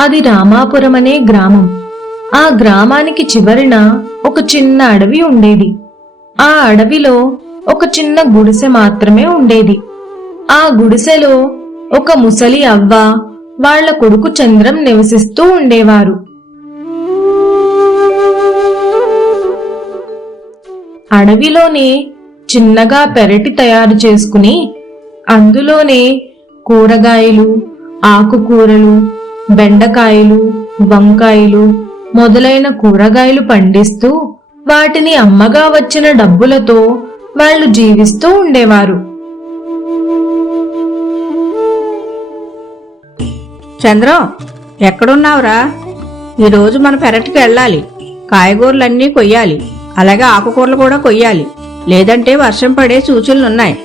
అది రామాపురం అనే గ్రామం. ఆ గ్రామానికి చివరిన ఒక చిన్న అడవి ఉండేది. ఆ అడవిలో ఒక చిన్న గుడిసె మాత్రమే ఉండేది. ఆ గుడిసెలో ఒక ముసలి అవ్వ వాళ్ళ కొడుకు చంద్రం నివసిస్తూ ఉండేవారు. అడవిలోనే చిన్నగా పెరటి తయారు చేసుకుని అందులోనే కూరగాయలు ఆకుకూరలు బెండకాయలు వంకాయలు మొదలైన కూరగాయలు పండిస్తూ వాటిని అమ్మగా వచ్చిన డబ్బులతో వాళ్ళు జీవిస్తూ ఉండేవారు. చంద్రం ఎక్కడున్నావురా? ఈరోజు మన పెరటికి వెళ్ళాలి. కాయగూరలన్నీ కొయ్యాలి. అలాగే ఆకుకూరలు కూడా కొయ్యాలి. లేదంటే వర్షం పడే సూచనలున్నాయి.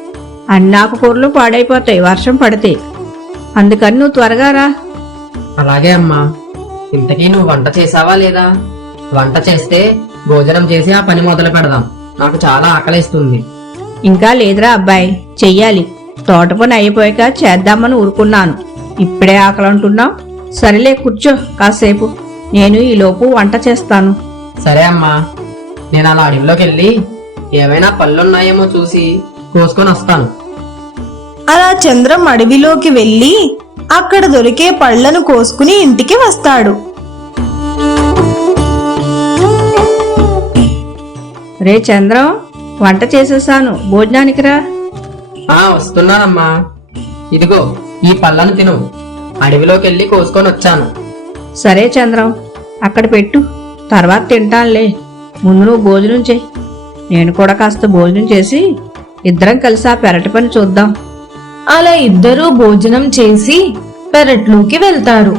అన్ని ఆకుకూరలు పాడైపోతాయి వర్షం పడితే. అందుకని నువ్వు త్వరగా రా. అలాగే అమ్మా. ఇంతకీ నువ్వు వంట చేసావా లేదా? వంట చేస్తే భోజనం చేసి ఆ పని మొదలు పెడదాం. నాకు చాలా ఆకలిస్తుంది. ఇంకా లేదురా అబ్బాయి చెయ్యాలి. తోట పని అయిపోయాక చేద్దామని ఊరుకున్నాను. ఇప్పుడే ఆకలి అంటున్నావు సరేలే కూర్చో కాసేపు. నేను ఈలోపు వంట చేస్తాను. సరే అమ్మా. నేను అలా అడవిలోకి వెళ్ళి ఏవైనా పళ్ళున్నాయేమో చూసి కోసుకొని వస్తాను. అలా చంద్రం అడవిలోకి వెళ్ళి అక్కడ దొరికే పళ్ళను కోసుకుని ఇంటికి వస్తాడు. రే చంద్రం వంట చేసేసాను. భోజనానికి రా. ఆ వస్తున్నానమ్మా. ఇదిగో ఈ పళ్ళను తిను. అడవిలోకి వెళ్ళి కోసుకొని వచ్చాను. సరే చంద్రం అక్కడ పెట్టు. తర్వాత తింటానులే. ముందు నువ్వు భోజనం చెయ్యి నేను కూడా కాస్త భోజనం చేసి ఇద్దరం కలిసి ఆ పెరటి పని చూద్దాం. అలా ఇద్దరూ భోజనం చేసి పెరట్లోకి వెళ్తారు.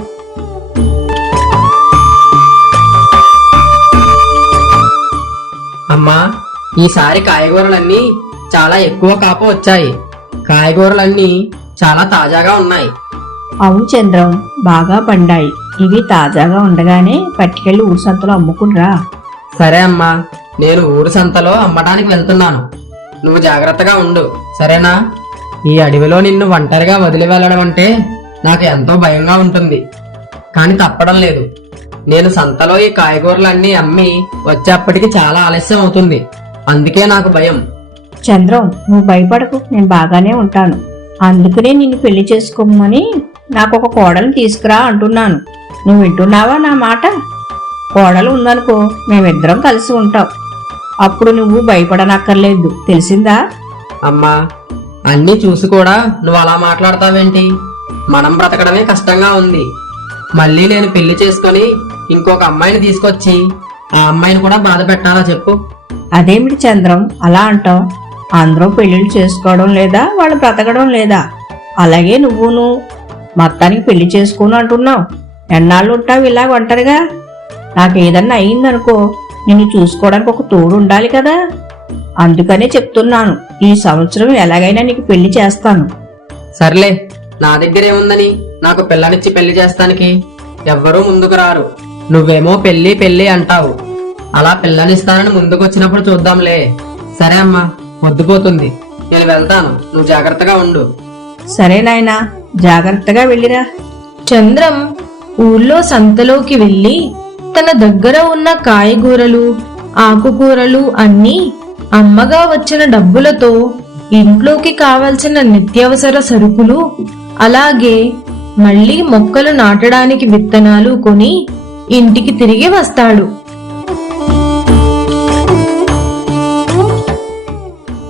అమ్మా ఈసారి కాయగూరలన్నీ చాలా ఎక్కువ కాపు వచ్చాయి. కాయగూరలన్నీ చాలా తాజాగా ఉన్నాయి. అవును చంద్రం బాగా పండాయి. ఇవి తాజాగా ఉండగానే పట్టుకెళ్ళి ఊసంతలో అమ్ముకునిరా సరే అమ్మా నేను ఊరు సంతలో అమ్మడానికి వెళ్తున్నాను. నువ్వు జాగ్రత్తగా ఉండు సరేనా? ఈ అడవిలో నిన్ను ఒంటరిగా వదిలి వెళ్ళడం అంటే నాకు ఎంతో భయంగా ఉంటుంది. కానీ తప్పడం లేదు. నేను సంతలో ఈ కాయగూరలన్నీ అమ్మి వచ్చేప్పటికి చాలా ఆలస్యం అవుతుంది. అందుకే నాకు భయం. చంద్రం నువ్వు భయపడకు. నేను బాగానే ఉంటాను. అందుకనే నిన్ను పెళ్ళి చేసుకోమని నాకు ఒక కోడలు తీసుకురా అంటున్నాను. నువ్వు వింటున్నావా నా మాట? కోడలు ఉందనుకో మేమిద్దరం కలిసి ఉంటాం. అప్పుడు నువ్వు భయపడనక్కర్లేదు. తెలిసిందా? అమ్మా అన్నీ చూసి కూడా నువ్వు అలా మాట్లాడతావేంటి? మనం బ్రతకడమే కష్టంగా ఉంది. మళ్ళీ నేను పెళ్ళి చేసుకొని ఇంకొక అమ్మాయిని తీసుకొచ్చి ఆ అమ్మాయిని కూడా బాధ పెట్టాలా చెప్పు? అదేమిటి చంద్రం? అలా అంటావు? అందరూ పెళ్ళిళ్ళు చేసుకోవడం లేదా? వాళ్ళు బ్రతకడం లేదా? అలాగే నువ్వును మొత్తానికి పెళ్ళి చేసుకోను అంటున్నావు. ఎన్నాళ్ళు ఉంటావు ఇలా ఒంటరిగా? నాకు ఏదన్నా అయిందనుకో నిన్ను చూసుకోవడానికి ఒక తోడు ఉండాలి కదా? అందుకనే చెప్తున్నాను ఈ సంవత్సరం ఎలాగైనా నీకు పెళ్ళి చేస్తాను. సర్లే నా దగ్గర ఏముందని నాకు పిల్లనిచ్చి పెళ్ళి చేస్తానికి ఎవ్వరూ ముందుకు రారు. నువ్వేమో పెళ్ళి పెళ్ళి అంటావు. అలా పిల్లనిస్తానని ముందుకు వచ్చినప్పుడు చూద్దాంలే. సరే అమ్మా వద్దుపోతుంది. నేను వెళ్తాను నువ్వు జాగ్రత్తగా ఉండు. సరే నాయనా జాగ్రత్తగా వెళ్ళిరా. చంద్రం ఊర్లో సంతలోకి వెళ్ళి తన దగ్గర ఉన్న కాయగూరలు ఆకుకూరలు అన్నీ అమ్మగా వచ్చిన డబ్బులతో ఇంట్లోకి కావలసిన నిత్యావసర సరుకులు అలాగే మళ్ళీ మొక్కలు నాటడానికి విత్తనాలు కొని ఇంటికి తిరిగి వస్తాడు.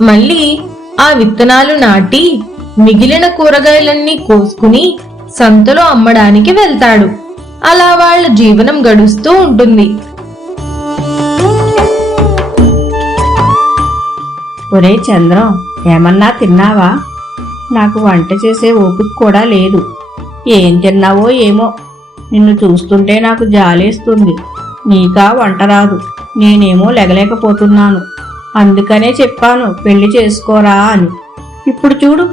మళ్ళీ ఆ విత్తనాలు నాటి మిగిలిన కూరగాయలన్నీ కోసుకుని సంతలో అమ్మడానికి వెళ్తాడు. అలా వాళ్ళ జీవనం గడుస్తూ ఉంటుంది. ఒరే చంద్రం ఏమన్నా తిన్నావా? నాకు వంట చేసే ఓపిక కూడా లేదు. ఏం తిన్నావో ఏమో. నిన్ను చూస్తుంటే నాకు జాలేస్తుంది. నీకా వంట రాదు. నేనేమో లెగలేకపోతున్నాను. అందుకనే చెప్పాను పెళ్ళి చేసుకోరా అని. ఇప్పుడు చూడు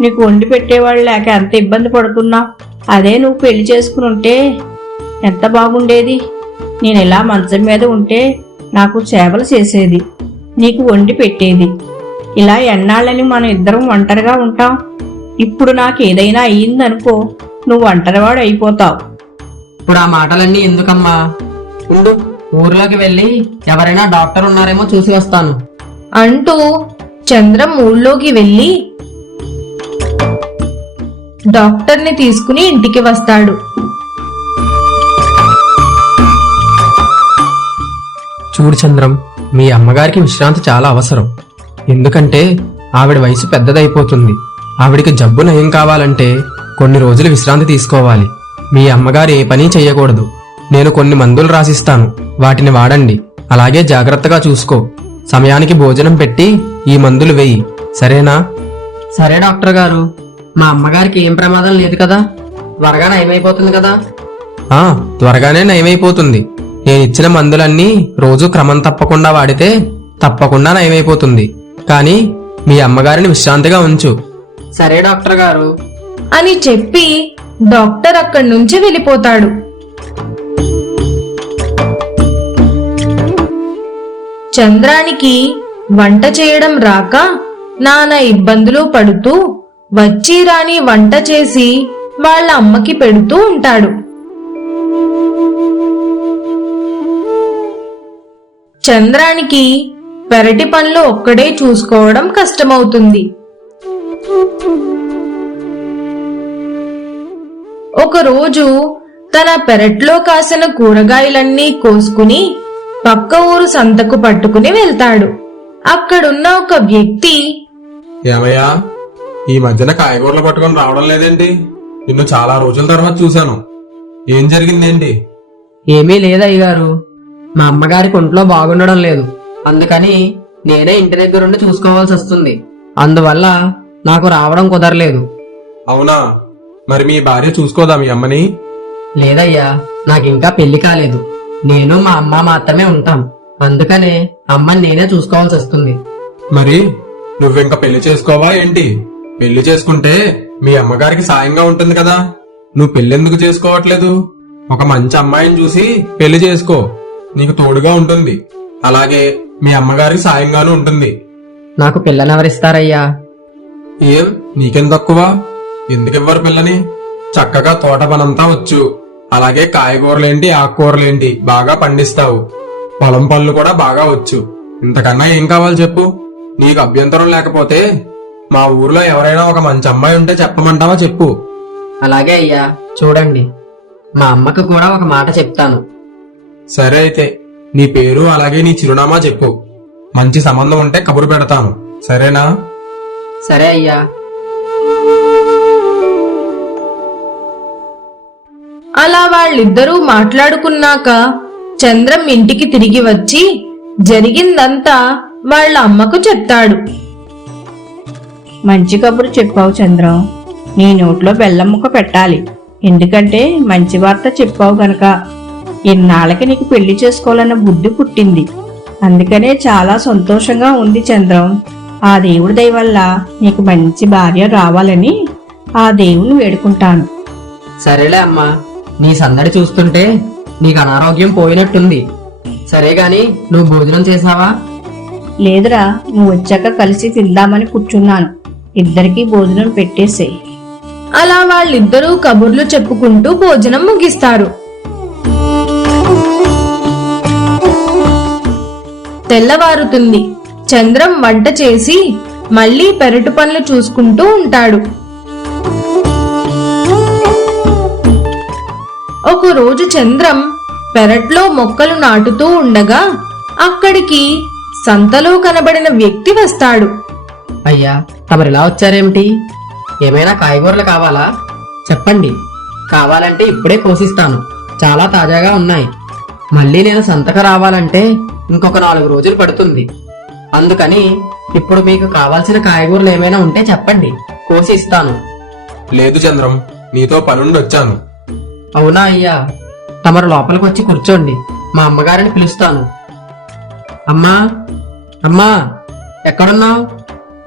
నీకు వండి పెట్టేవాళ్ళు లేక ఎంత ఇబ్బంది పడుతున్నావు అదే నువ్వు పెళ్ళి చేసుకుని ఉంటే ఎంత బాగుండేది? నేను ఇలా మంచం మీద ఉంటే నాకు సేవలు చేసేది నీకు వండి పెట్టేది. ఇలా ఎన్నాళ్ళని మనం ఇద్దరం ఒంటరిగా ఉంటాం? ఇప్పుడు నాకు ఏదైనా అయ్యిందనుకో నువ్వు ఒంటరివాడు అయిపోతావు. ఇప్పుడు ఆ మాటలన్నీ ఎందుకమ్మా? ఉండు ఊర్లోకి వెళ్ళి ఎవరైనా డాక్టర్ ఉన్నారేమో చూసి వస్తాను. అంటూ చంద్రం ఊళ్ళోకి వెళ్ళి డాక్టర్ని తీసుకుని ఇంటికి వస్తాడు. చూడు చంద్రం మీ అమ్మగారికి విశ్రాంతి చాలా అవసరం. ఎందుకంటే ఆవిడ వయసు పెద్దదైపోతుంది. ఆవిడికి జబ్బు నయం కావాలంటే కొన్ని రోజులు విశ్రాంతి తీసుకోవాలి. మీ అమ్మగారు ఏ పని చెయ్యకూడదు. నేను కొన్ని మందులు రాసిస్తాను. వాటిని వాడండి. అలాగే జాగ్రత్తగా చూసుకో. సమయానికి భోజనం పెట్టి ఈ మందులు వెయ్యి సరేనా? సరే డాక్టర్ గారు. మా అమ్మగారికి ఏం ప్రమాదం లేదు కదా? త్వరగా నయమైపోతుంది కదా? ఆ త్వరగానే నయమైపోతుంది. నేను ఇచ్చిన మందులన్నీ రోజు క్రమం తప్పకుండా వాడితే తప్పకుండా నయమైపోతుంది. కానీ మీ అమ్మగారిని విశ్రాంతిగా ఉంచు. సరే డాక్టర్ గారు. అని చెప్పి డాక్టర్ అక్కడి నుంచి వెళ్ళిపోతాడు. చంద్రానికి వంట చేయడం రాక నానా ఇబ్బందులు పడుతూ వచ్చి రాని వంట చేసి వాళ్ళ అమ్మకి పెడుతూ ఉంటాడు. చంద్రానికి పెరటి పనులు ఒక్కడే చూసుకోవడం కష్టమవుతుంది. ఒకరోజు తన పెరట్లో కాసిన కూరగాయలన్నీ కోసుకుని పక్క ఊరు సంతకు పట్టుకుని వెళ్తాడు. అక్కడున్న ఒక వ్యక్తి ఏమయ్యా ఈ మధ్యన కాయగూరలు పట్టుకొని రావడం లేదేంటి? నిన్ను చాలా రోజుల తర్వాత చూశాను. ఏం జరిగిందేంటి? ఏమీ లేదయ్యగారు. మా అమ్మగారికి ఒంట్లో బాగుండడం లేదు. అందుకని నేనే ఇంటి దగ్గరుండి చూసుకోవాల్సి వస్తుంది. అందువల్ల నాకు రావడం కుదరలేదు. అవునా? మరి మీ భార్య చూసుకోదా మీ అమ్మని? లేదయ్యా నాకింకా పెళ్ళి కాలేదు. నేను మా అమ్మ మాత్రమే ఉంటాం. అందుకనే అమ్మని నేనే చూసుకోవాల్సి వస్తుంది. మరి నువ్వింక పెళ్ళి చేసుకోవా ఏంటి? పెళ్ళి చేసుకుంటే మీ అమ్మగారికి సాయంగా ఉంటుంది కదా. నువ్వు పెళ్ళెందుకు చేసుకోవట్లేదు? ఒక మంచి అమ్మాయిని చూసి పెళ్ళి చేసుకో. నీకు తోడుగా ఉంటుంది. అలాగే మీ అమ్మగారికి సాయంగానూ ఉంటుంది. నాకు పిల్లనెవరిస్తారయ్యా ఏం? నీకేం తక్కువ? ఎందుకు ఇవ్వరు పిల్లని? చక్కగా తోట పనంతా వచ్చు. అలాగే కాయగూరలేంటి ఆకుకూరలేంటి బాగా పండిస్తావు. పొలం పనులు కూడా బాగా వచ్చు. ఇంతకన్నా ఏం కావాలి చెప్పు? నీకు అభ్యంతరం లేకపోతే మా ఊర్లో ఎవరైనా ఒక మంచి అమ్మాయి ఉంటే చెప్పమంటావా చెప్పు? అలాగే అయ్యా చూడండి. మా అమ్మకు కూడా ఒక మాట చెప్తాను. సరే అయితే. నీ పేరు అలాగే నీ చిరునామా చెప్పు. మంచి సంబంధం ఉంటే కబురు పెడతాను. సరేనా? సరే అయ్యా. అలా వాళ్ళిద్దరూ మాట్లాడుకున్నాక చంద్రం ఇంటికి తిరిగి వచ్చి జరిగిందంతా వాళ్ళ అమ్మకు చెప్తాడు. మంచి కబురు చెప్పావు చంద్రం. నీ నోట్లో బెల్లం ముక్క పెట్టాలి. ఎందుకంటే మంచి వార్త చెప్పావు గనక. ఇన్నాళ్ళకి నీకు పెళ్ళి చేసుకోవాలన్న బుద్ధి పుట్టింది. అందుకనే చాలా సంతోషంగా ఉంది చంద్రం. ఆ దేవుడి దయ వల్ల నీకు మంచి భార్య రావాలని ఆ దేవుని వేడుకుంటాను. సరేలే అమ్మా నీ సందడి చూస్తుంటే నీకు అనారోగ్యం పోయినట్టుంది. సరే గాని నువ్వు భోజనం చేసావా? లేదురా నువ్వు వచ్చాక కలిసి తిందామని కూర్చున్నాను. ఇద్దరికీ భోజనం పెట్టేసేయ్. అలా వాళ్ళిద్దరూ కబుర్లు చెప్పుకుంటూ భోజనం ముగిస్తారు. తెల్లవారుతుంది. చంద్రం వంట చేసి మళ్ళీ పెరటు పనులు చూసుకుంటూ ఉంటాడు. ఒకరోజు చంద్రం పెరట్లో మొక్కలు నాటుతూ ఉండగా అక్కడికి సంతలో కనబడిన వ్యక్తి వస్తాడు. అయ్యా తమరిలా వచ్చారేమిటి? ఏమైనా కాయగూరలు కావాలా? చెప్పండి. కావాలంటే ఇప్పుడే కోసిస్తాను. చాలా తాజాగా ఉన్నాయి. మళ్ళీ నేను సంతక రావాలంటే ఇంకొక నాలుగు రోజులు పడుతుంది. అందుకని ఇప్పుడు మీకు కావాల్సిన కాయగూరలు ఏమైనా ఉంటే చెప్పండి. కోసి ఇస్తాను. లేదు చంద్రం నీతో పనుండి వచ్చాను అవునా అయ్యా? తమరు లోపలికి వచ్చి కూర్చోండి. మా అమ్మగారిని పిలుస్తాను. అమ్మా అమ్మా ఎక్కడున్నావు?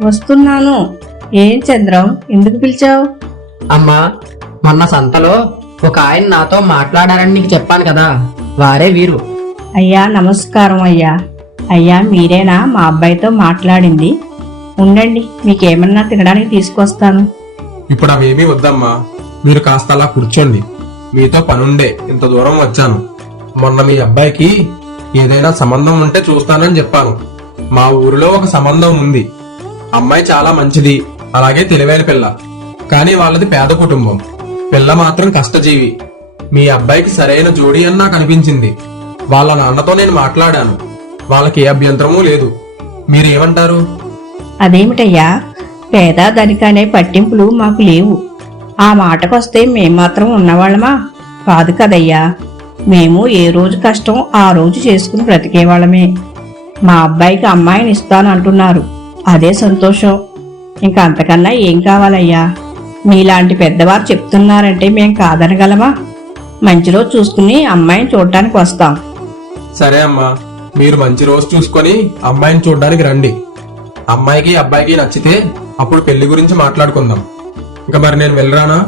వస్తున్నాను. ఏం చంద్రం ఎందుకు పిలిచావు? అమ్మా మొన్న సంతలో ఒక ఆయన నాతో మాట్లాడారని నీకు చెప్పాను కదా. వారే వీరు. అయ్యా నమస్కారం అయ్యా. అయ్యా మీరేనా మా అబ్బాయితో మాట్లాడింది? ఉండండి మీకేమన్నా తినడానికి తీసుకొస్తాను. ఇప్పుడు అవేమీ వద్దమ్మా. మీరు కాస్త అలా కూర్చోండి. మీతో పనుండే. ఇంత దూరం వచ్చాను. మొన్న మీ అబ్బాయికి ఏదైనా సంబంధం ఉంటే చూస్తానని చెప్పాను. మా ఊరిలో ఒక సంబంధం ఉంది. అమ్మాయి చాలా మంచిది. అలాగే తెలివైన పిల్ల. కానీ వాళ్ళది పేద కుటుంబం. పిల్ల మాత్రం కష్టజీవి. మీ అబ్బాయికి సరైన జోడీ అని నాకు అనిపించింది. వాళ్ళ నాన్నతో నేను మాట్లాడాను. వాళ్ళకి ఏ అభ్యంతరమూ లేదు. మీరేమంటారు? అదేమిటయ్యా? పేద దానికనే పట్టింపులు మాకు లేవు. ఆ మాటకొస్తే మేం మాత్రం ఉన్నవాళ్ళమా? కాదు కదయ్యా. మేము ఏ రోజు కష్టం ఆ రోజు చేసుకుని బ్రతికేవాళ్ళమే. మా అబ్బాయికి అమ్మాయిని ఇస్తాను అంటున్నారు. అదే సంతోషం. ఇంకా అంతకన్నా ఏం కావాలయ్యా? మీలాంటి పెద్దవారు చెప్తున్నారంటే మేం కాదనగలమా? మంచి రోజు చూసుకుని అమ్మాయిని చూడటానికి వస్తాం. సరే అమ్మా మీరు మంచి రోజు చూసుకొని అమ్మాయిని చూడడానికి రండి. అమ్మాయికి అబ్బాయికి నచ్చితే అప్పుడు పెళ్ళి గురించి మాట్లాడుకుందాం. ఇంకా మరి నేను వెళ్ళరానా?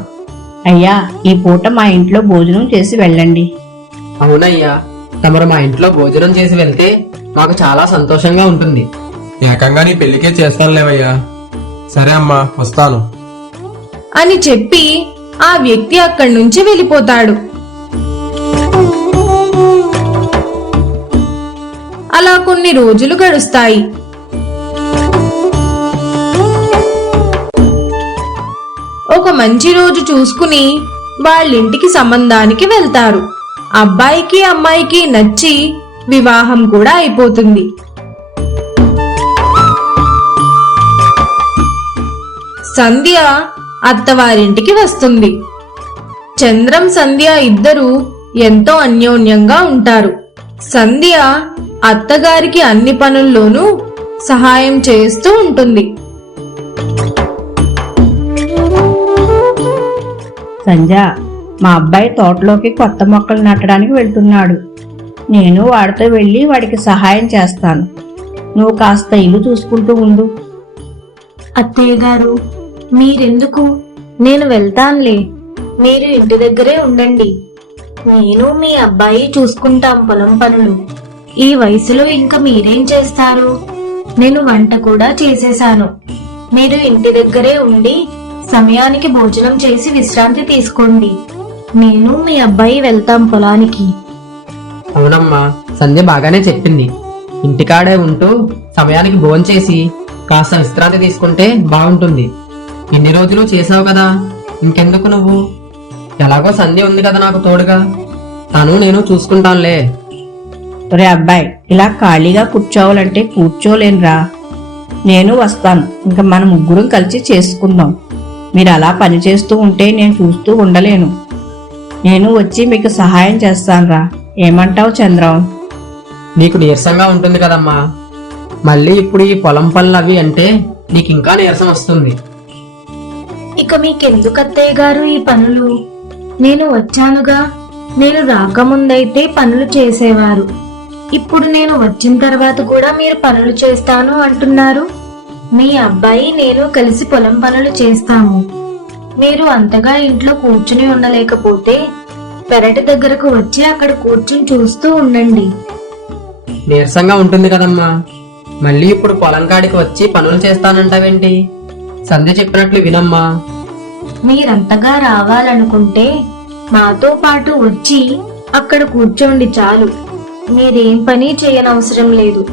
అయ్యా ఈ పూట మా ఇంట్లో భోజనం చేసి వెళ్ళండి. అవునయ్యా తమరు మా ఇంట్లో భోజనం చేసి వెళ్తే మాకు చాలా సంతోషంగా ఉంటుంది. ఏకంగా నీ పెళ్ళికే చేస్తానులేవయ్యా. సరే అమ్మా వస్తాను. అని చెప్పి ఆ వ్యక్తి అక్కడి నుంచి వెళ్ళిపోతాడు. అలా కొన్ని రోజులు గడుస్తాయి. ఒక మంచి రోజు చూసుకుని వాళ్ళింటికి సంబంధానికి వెళ్తారు. అబ్బాయికి అమ్మాయికి నచ్చి వివాహం కూడా అయిపోతుంది. సంధ్య అత్తవారింటికి వస్తుంది. చంద్రం సంధ్య ఇద్దరూ ఎంతో అన్యోన్యంగా ఉంటారు. సంధ్య అత్తగారికి అన్ని పనుల్లోనూ సహాయం చేస్తూ ఉంటుంది. సంజ మా అబ్బాయి తోటలోకి కొత్త మొక్కలు నాటడానికి వెళ్తున్నాడు. నేను వాడితో వెళ్ళి వాడికి సహాయం చేస్తాను. నువ్వు కాస్త ఇల్లు చూసుకుంటూ ఉండు. అత్తయ్య గారు మీరెందుకు? నేను వెళ్తానులే. మీరు ఇంటి దగ్గరే ఉండండి. నేను మీ అబ్బాయి చూసుకుంటాం పొలం పనులు. ఈ వయసులో ఇంకా మీరేం చేస్తారు? నేను వంట కూడా చేసేశాను. మీరు ఇంటి దగ్గరే ఉండి సమయానికి భోజనం చేసి విశ్రాంతి తీసుకోండి. నేను మీ అబ్బాయి వెళ్తాం పొలానికి. అవునమ్మా సంధ్య బాగానే చెప్పింది. ఇంటికాడే ఉంటూ సమయానికి భోంచేసి కాస్త విశ్రాంతి తీసుకుంటే బాగుంటుంది. ఇన్ని రోజులు చేసావు కదా ఇంకెందుకు నువ్వు? ఎలాగో సంధ్య ఉంది కదా నాకు తోడుగా. తను నేను చూసుకుంటానులే. ఒరే అబ్బాయి ఇలా ఖాళీగా కూర్చోవాలంటే కూర్చోలేనురా. నేను వస్తాను. ఇంకా మన ముగ్గురం కలిసి చేసుకుందాం. మీరు అలా పని చేస్తూ ఉంటే నేను చూస్తూ ఉండలేను. నేను వచ్చి మీకు సహాయం చేస్తానురా. ఏమంటావు చంద్రం? నీకు నీరసంగా ఉంటుంది కదమ్మా. మళ్ళీ ఇప్పుడు ఈ పొలం పనులు అవి అంటే నీకు ఇంకా నీరసం వస్తుంది. ఇక మీకెందుకు అత్తయ్య గారు ఈ పనులు? నేను వచ్చానుగా. నేను రాకముందైతే పనులు చేసేవారు. ఇప్పుడు నేను వచ్చిన తర్వాత కూడా మీరు పనులు చేస్తాను అంటున్నారు. మీ అబ్బాయి నేను కలిసి పొలం పనులు చేస్తాము. మీరు అంతగా ఇంట్లో కూర్చుని ఉండలేకపోతే పెరటి దగ్గరకు వచ్చి అక్కడ కూర్చుని చూస్తూ ఉండండి. నీరసంగా ఉంటుంది కదమ్మా. మళ్ళీ ఇప్పుడు పొలం కాడికి వచ్చి పనులు చేస్తానంటావేంటి? సంధ్య చెప్పినట్లు వినమ్మా. మీరంతగా రావాలనుకుంటే మాతో పాటు వచ్చి అక్కడ కూర్చోండి చాలు. మీరేం పని చేయనవసరం లేదు.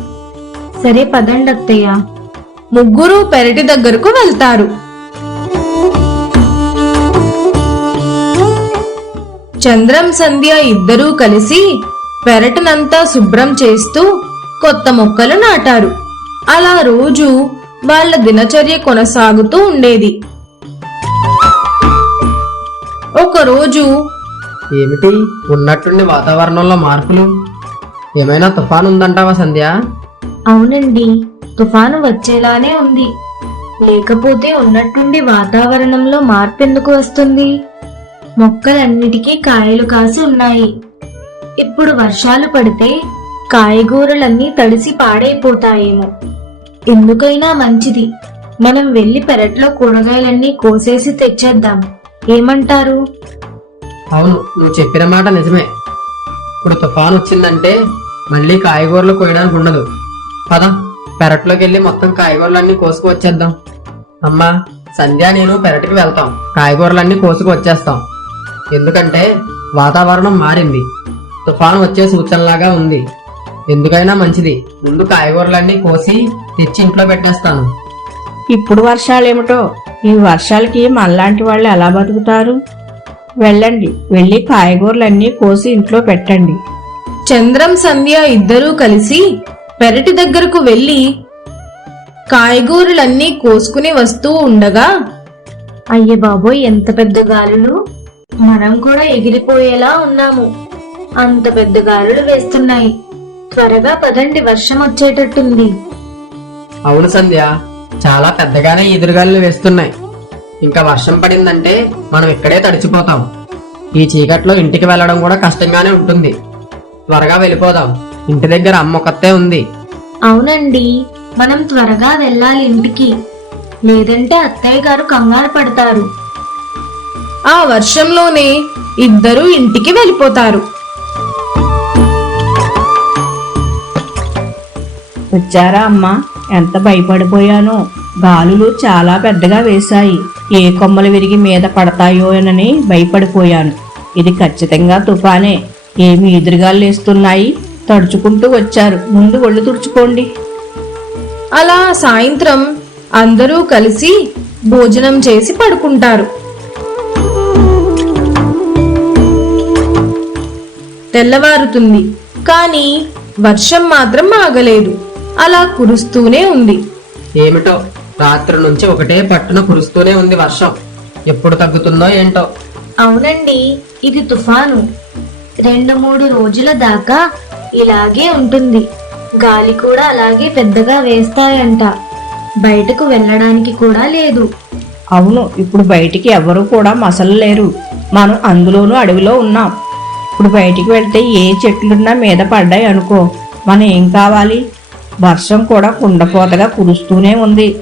సరే పదండి అత్తయ్య. ముగ్గురు పెరటి దగ్గరకు వెళ్తారు. చంద్రం సంధ్య ఇద్దరూ కలిసి పెరటినంతా శుభ్రం చేస్తూ కొత్త మొక్కలు నాటారు. అలా రోజు వాళ్ళ దినచర్య కొనసాగుతూ ఉండేది. ఒకరోజు ఏమిటి? ఉన్నట్టుండి వాతావరణంలో మార్పులు? ఏమైనా తుఫాన్ ఉందంటావా సంధ్య? అవునండి. తుఫాను వచ్చేలానే ఉంది. లేకపోతే ఉన్నట్టుండి వాతావరణంలో మార్పు ఎందుకు వస్తుంది? మొక్కలన్నిటికీ కాయలు కాసి ఉన్నాయి. ఇప్పుడు వర్షాలు పడితే కాయగూరలన్నీ తడిసి పాడైపోతాయేమో. ఎందుకైనా మంచిది. మనం వెళ్ళి పెరట్లో కూరగాయలన్నీ కోసేసి తెచ్చేద్దాం. ఏమంటారు? అవును నువ్వు చెప్పిన మాట నిజమే. ఇప్పుడు తుఫాన్ వచ్చిందంటే మళ్ళీ కాయగూరలు కోయడానికి ఉండదు. పద పెరట్లోకి వెళ్ళి మొత్తం కాయగూరలన్నీ కోసుకు వచ్చేద్దాం అమ్మా సంధ్య నేను పెరటికి వెళ్తాం. కాయగూరలన్నీ కోసుకు వచ్చేస్తాం ఎందుకంటే వాతావరణం మారింది. తుఫాను వచ్చే సూచనలాగా ఉంది. ఎందుకైనా మంచిది. ముందు కాయగూరలన్నీ కోసి తెచ్చి ఇంట్లో పెట్టేస్తాను. ఇప్పుడు వర్షాలేమిటో? ఈ వర్షాలకి మనలాంటి వాళ్ళు ఎలా బతుకుతారు? వెళ్ళండి. వెళ్ళి కాయగూరలన్నీ కోసి ఇంట్లో పెట్టండి. చంద్రం సంధ్య ఇద్దరూ కలిసి పెరటి దగ్గరకు వెళ్ళి కాయగూరలన్నీ కోసుకుని వస్తూ ఉండగా అయ్య బాబోయ్ ఎంత పెద్ద గాలులు. మనం కూడా ఎగిరిపోయేలా ఉన్నాము. అంత పెద్ద గాలులు వేస్తున్నాయి. త్వరగా పదండి వర్షం వచ్చేటట్టుంది. అవును సంధ్య. చాలా పెద్దగానే ఎదురుగాలు వేస్తున్నాయి. ఇంకా వర్షం పడిందంటే మనం ఇక్కడే తడిచిపోతాం. ఈ చీకట్లో ఇంటికి వెళ్ళడం కూడా కష్టంగానే ఉంటుంది. త్వరగా వెళ్ళిపోదాం. ఇంటి దగ్గర అమ్మ ఒక్కతే ఉంది. అవునండి. మనం త్వరగా వెళ్ళాలి ఇంటికి. లేదంటే అత్తయ్య గారు కంగారు పడతారు. ఆ వర్షంలోనే ఇద్దరూ ఇంటికి వెళ్ళిపోతారు. వచ్చారా అమ్మా? ఎంత భయపడిపోయానో. గాలులు చాలా పెద్దగా వేశాయి. ఏ కొమ్మలు విరిగి మీద పడతాయోనని భయపడిపోయాను. ఇది ఖచ్చితంగా తుఫానే. ఏమి ఎదురుగాలు వేస్తున్నాయి తడుచుకుంటూ వచ్చారు. ముందు ఒళ్ళు తుడుచుకోండి. అలా సాయంత్రం అందరూ కలిసి భోజనం చేసి పడుకుంటారు. తెల్లవారుతుంది. కానీ వర్షం మాత్రం ఆగలేదు. అలా కురుస్తూనే ఉంది. ఏమిటో? రాత్రి నుంచి ఒకటే పట్టున కురుస్తూనే ఉంది వర్షం. ఎప్పుడు తగ్గుతుందో ఏంటో? అవునండి ఇది తుఫాను. రెండు మూడు రోజుల దాకా ఇలాగే ఉంటుంది. గాలి కూడా అలాగే పెద్దగా వేస్తాయంట. బయటకు వెళ్ళడానికి కూడా లేదు. అవును ఇప్పుడు బయటికి ఎవరు కూడా మసలలేరు. మనం అందులోనూ అడవిలో ఉన్నాం. ఇప్పుడు బయటికి వెళ్తే ఏ చెట్లున్నా మీద పడ్డాయి అనుకో. మనం ఏం కావాలి? వర్షం కూడా కుండపోతగా కురుస్తూనే ఉంది.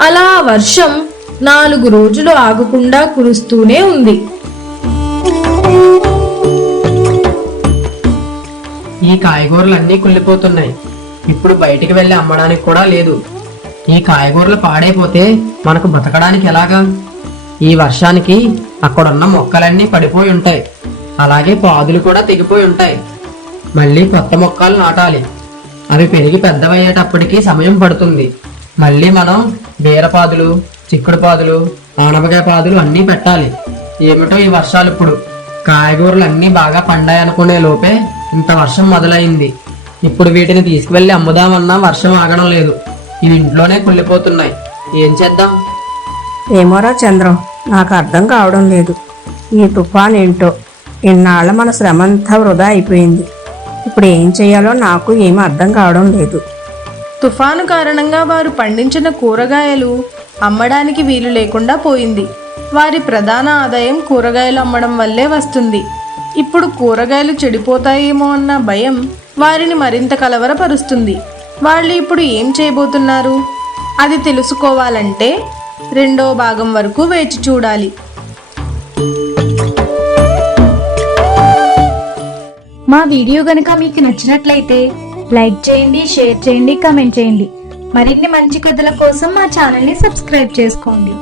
అలా వర్షం నాలుగు రోజులు ఆగకుండా కురుస్తూనే ఉంది. ఈ కాయగూరలు అన్నీ కుళ్ళిపోతున్నాయి. ఇప్పుడు బయటికి వెళ్ళి అమ్మడానికి కూడా లేదు. ఈ కాయగూరలు పాడైపోతే మనకు బతకడానికి ఎలాగా? ఈ వర్షానికి అక్కడున్న మొక్కలన్నీ పడిపోయి ఉంటాయి. అలాగే పాదులు కూడా తెగిపోయి ఉంటాయి. మళ్ళీ కొత్త మొక్కలు నాటాలి. అవి పెరిగి పెద్దవయ్యేటప్పటికీ సమయం పడుతుంది. మళ్ళీ మనం బీరపాదులు చిక్కుడు పాదులు ఆనపకాయ పాదులు అన్నీ పెట్టాలి. ఏమిటో ఈ వర్షాలు ఇప్పుడు. కాయగూరలు అన్నీ బాగా పండాయి అనుకునే లోపే ఇంత వర్షం మొదలైంది. ఇప్పుడు వీటిని తీసుకువెళ్ళి అమ్ముదామన్నా వర్షం ఆగడం లేదు. ఇవి ఇంట్లోనే కుళ్ళిపోతున్నాయి. ఏం చేద్దాం? ఏమోరా చంద్రం నాకు అర్థం కావడం లేదు. ఈ తుఫాన్ ఏంటో ఇన్నాళ్ళ మన శ్రమ అంతా వృధా అయిపోయింది. ఇప్పుడు ఏం చేయాలో నాకు ఏమీ అర్థం కావడం లేదు. తుఫాను కారణంగా వారు పండించిన కూరగాయలు అమ్మడానికి వీలు లేకుండా పోయింది. వారి ప్రధాన ఆదాయం కూరగాయలు అమ్మడం వల్లే వస్తుంది. ఇప్పుడు కూరగాయలు చెడిపోతాయేమో అన్న భయం వారిని మరింత కలవరపరుస్తుంది. వాళ్ళు ఇప్పుడు ఏం చేయబోతున్నారు? అది తెలుసుకోవాలంటే రెండో భాగం వరకు వేచి చూడాలి. మా వీడియో గనుక మీకు నచ్చినట్లయితే లైక్ చేయండి షేర్ చేయండి కమెంట్ చేయండి. మరిన్ని మంచి కథల కోసం మా ఛానల్ని సబ్స్క్రైబ్ చేసుకోండి.